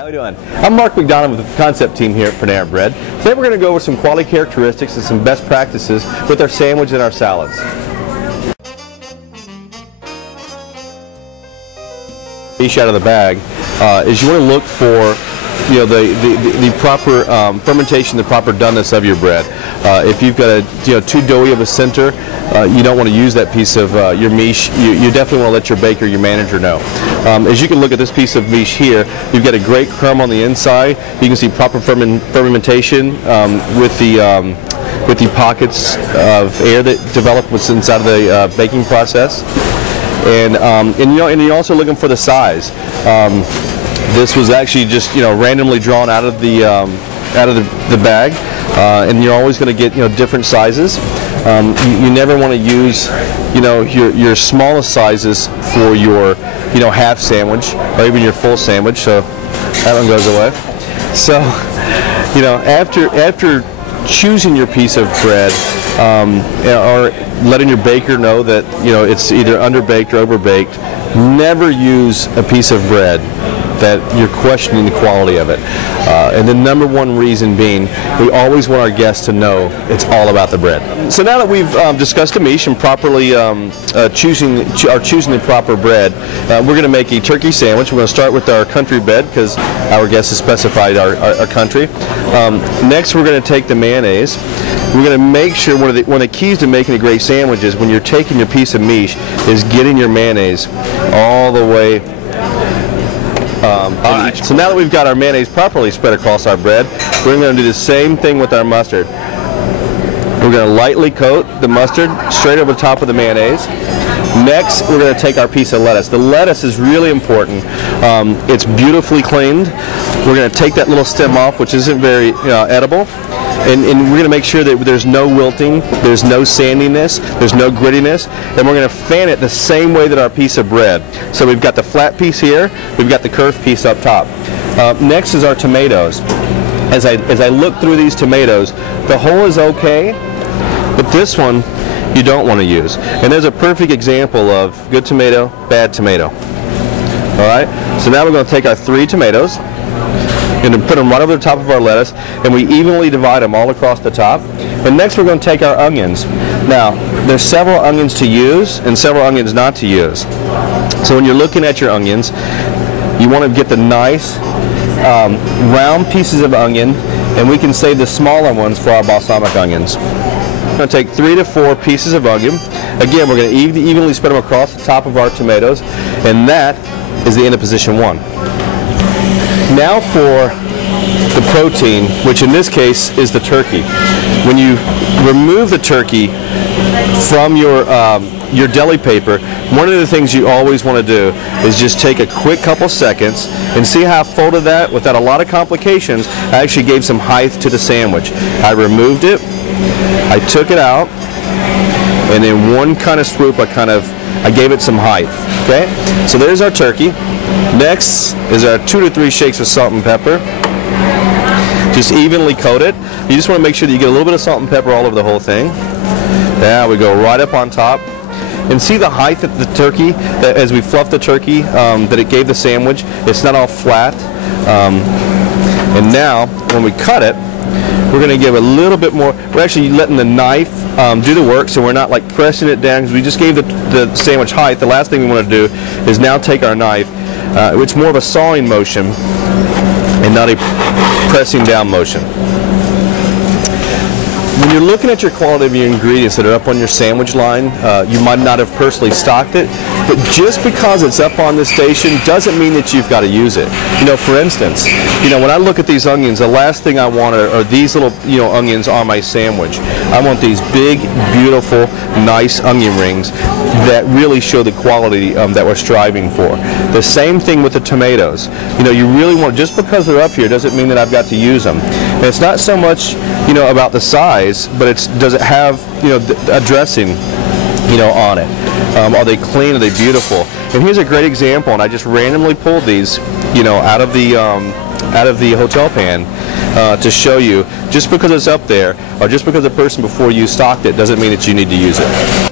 How are we doing? I'm Mark McDonald with the concept team here at Panera Bread. Today we're going to go over some quality characteristics and some best practices with our sandwich and our salads. Fish out of the bag is you want to look for the proper fermentation, the proper doneness of your bread. If you've got too doughy of a center, you don't want to use that piece of your miche. You definitely want to let your baker, your manager know. As you can look at this piece of miche here, you've got a great crumb on the inside. You can see proper fermentation with the pockets of air that develop what's inside of the baking process. And you're also looking for the size. This was actually just randomly drawn out of the bag, and you're always going to get different sizes. You never want to use your smallest sizes for your half sandwich or even your full sandwich. So that one goes away. So after choosing your piece of bread, or letting your baker know that it's either underbaked or overbaked, never use a piece of bread that you're questioning the quality of it. And the number one reason being, we always want our guests to know it's all about the bread. So now that we've discussed the miche and properly choosing the proper bread, we're going to make a turkey sandwich. We're going to start with our country bread because our guest has specified our country. Next, we're going to take the mayonnaise. We're going to make sure one of the keys to making a great sandwich is when you're taking your piece of miche is getting your mayonnaise all the way. So now that we've got our mayonnaise properly spread across our bread, we're going to do the same thing with our mustard. We're going to lightly coat the mustard straight over the top of the mayonnaise. Next, we're going to take our piece of lettuce. The lettuce is really important. It's beautifully cleaned. We're going to take that little stem off, which isn't very edible. And we're going to make sure that there's no wilting, there's no sandiness, there's no grittiness, and we're going to fan it the same way that our piece of bread. So we've got the flat piece here, we've got the curved piece up top. Next is our tomatoes. As I look through these tomatoes, the whole is okay, but this one you don't want to use. And there's a perfect example of good tomato, bad tomato. All right, so now we're going to take our 3 tomatoes, and then put them right over the top of our lettuce, and we evenly divide them all across the top. And next we're going to take our onions. Now, there's several onions to use and several onions not to use. So when you're looking at your onions, you want to get the nice round pieces of onion, and we can save the smaller ones for our balsamic onions. We're going to take 3 to 4 pieces of onion. Again, we're going to evenly spread them across the top of our tomatoes, and that is the end of position 1. Now for the protein, which in this case is the turkey. When you remove the turkey from your deli paper, one of the things you always want to do is just take a quick couple seconds and see how I folded that without a lot of complications. I actually gave some height to the sandwich. I removed it, I took it out, and in one kind of swoop I gave it some height. Okay, so there's our turkey. Next is our 2 to 3 shakes of salt and pepper. Just evenly coat it. You just want to make sure that you get a little bit of salt and pepper all over the whole thing. Now we go right up on top. And see the height of the turkey, that as we fluff the turkey, that it gave the sandwich. It's not all flat. And now, when we cut it, we're going to give a little bit more. We're actually letting the knife do the work, so we're not like pressing it down because we just gave the sandwich height. The last thing we want to do is now take our knife, it's more of a sawing motion and not a pressing down motion. When you're looking at your quality of your ingredients that are up on your sandwich line, you might not have personally stocked it, but just because it's up on the station doesn't mean that you've got to use it. For instance, when I look at these onions, the last thing I want are these little onions on my sandwich. I want these big, beautiful, nice onion rings that really show the quality that we're striving for. The same thing with the tomatoes. You really want, just because they're up here doesn't mean that I've got to use them. And it's not so much about the size, but does it have a dressing on it? Are they clean? Are they beautiful? And here's a great example, and I just randomly pulled these out of the hotel pan to show you. Just because it's up there, or just because the person before you stocked it, doesn't mean that you need to use it.